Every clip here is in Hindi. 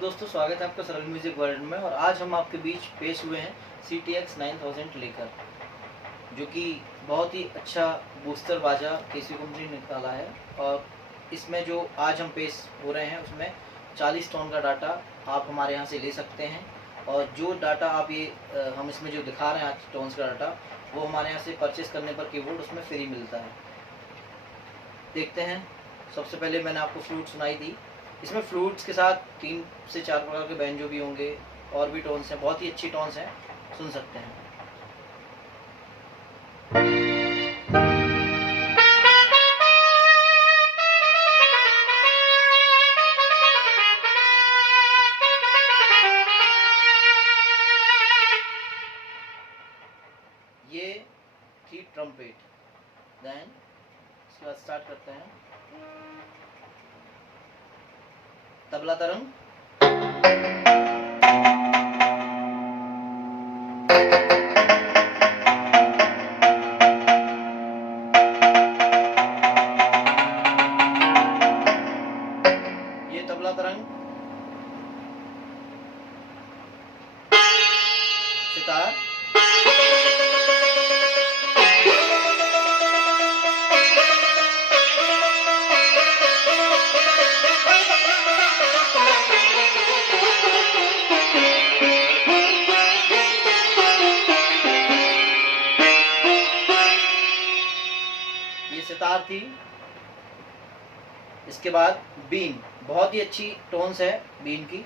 दोस्तों, स्वागत है आपका सरल म्यूजिक वर्ल्ड में। और आज हम आपके बीच पेश हुए हैं CTX 9000 लेकर, जो कि बहुत ही अच्छा बूस्टर बाजा केसी कंपनी ने निकाला है। और इसमें जो आज हम पेश हो रहे हैं उसमें 40 टोन का डाटा आप हमारे यहाँ से ले सकते हैं। और जो डाटा आप हम इसमें जो दिखा रहे हैं आज टोन्स का डाटा, वो हमारे यहाँ से परचेस करने पर कीबोर्ड उसमें फ्री मिलता है। देखते हैं। सबसे पहले मैंने आपको फ्लूट सुनाई दी। इसमें फ्लूट्स के साथ 3 से 4 प्रकार के बैंजो भी होंगे, और भी टोन्स हैं, बहुत ही अच्छी टोन्स हैं, सुन सकते हैं। ये थी ट्रम्पेट। देन इसके बाद स्टार्ट करते हैं तबला तरंग। ये तबला तरंग, सितार, ये सितार थी। इसके बाद बीन, बहुत ही अच्छी टोन्स है बीन की।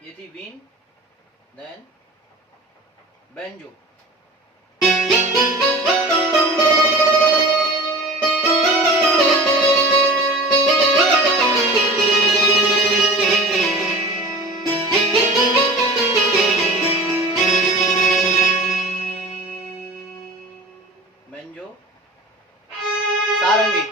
ये थी वीन। Then banjo. बैंजो, सारंगी।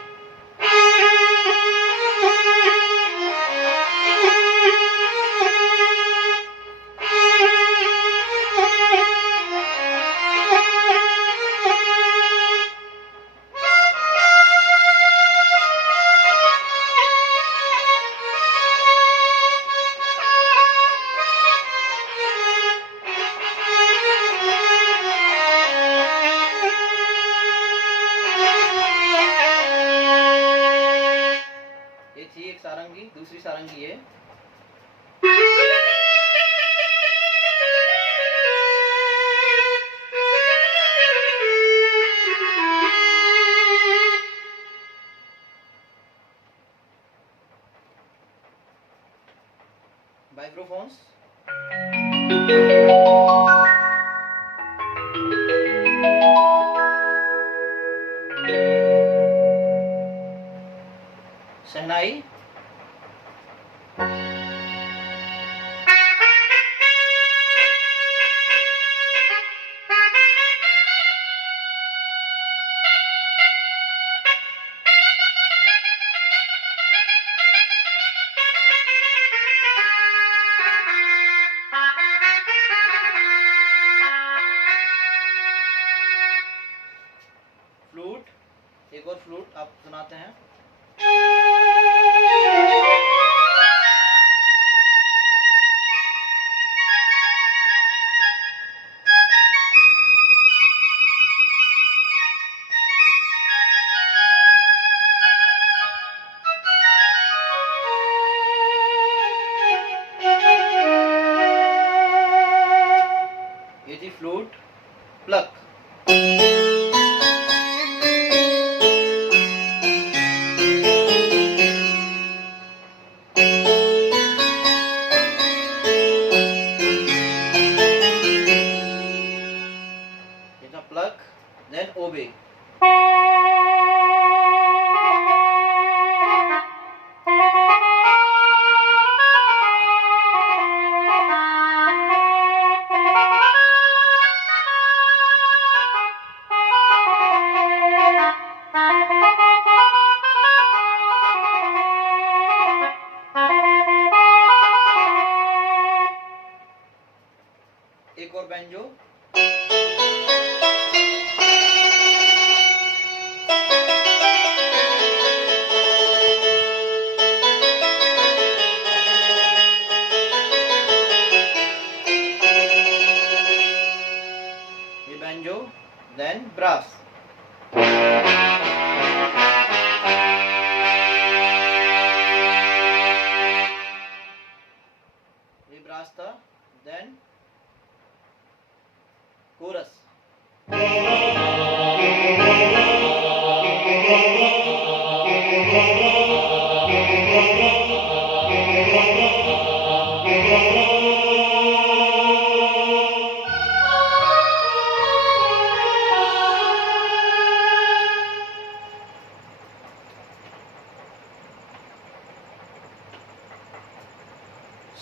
ये थी एक सारंगी। दूसरी सारंगी है वाइब्रोफोन्स। शहनाई। बैंजो, ये बैंजो, देन ब्रास, ये ब्रास था, देन कोरस,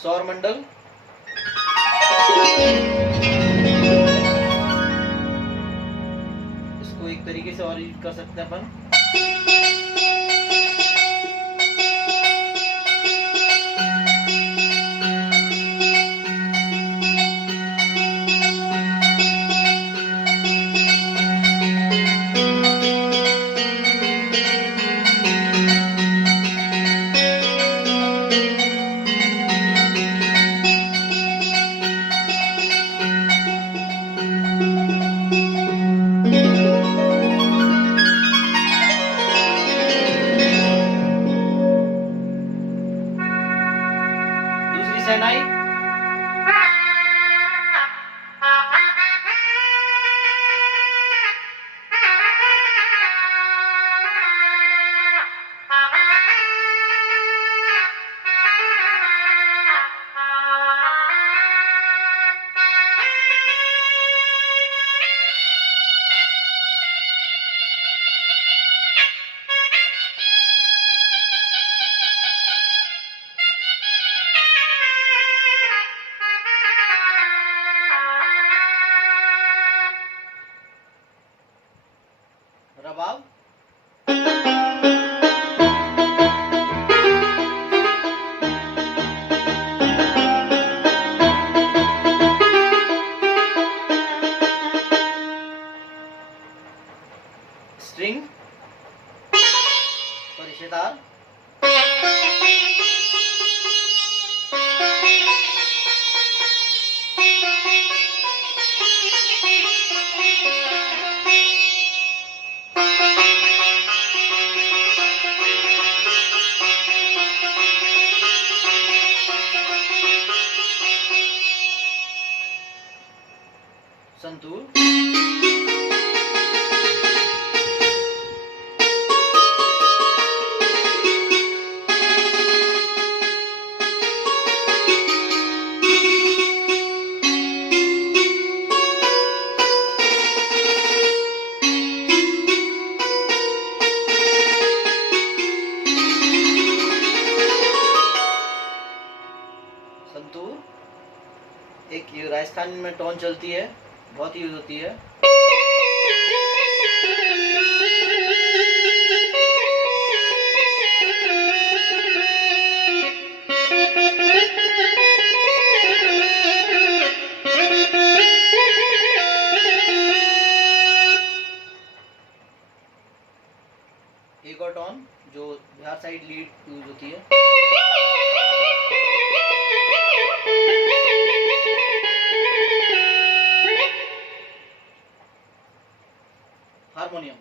सौर मंडल, इसको एक तरीके से और यूज कर सकते हैं अपन। शहनाई, रबाब, स्ट्रिंग, सॉरी सितार, संतूर, संतूर एक राजस्थान में टोन चलती है, बहुत यूज होती है। एक और टोन जो बिहार साइड लीड यूज होती है, हारमोनियम।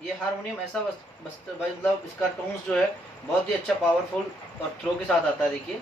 ये हारमोनियम ऐसा मतलब इसका टोन्स जो है बहुत ही अच्छा पावरफुल और थ्रो के साथ आता है, देखिए।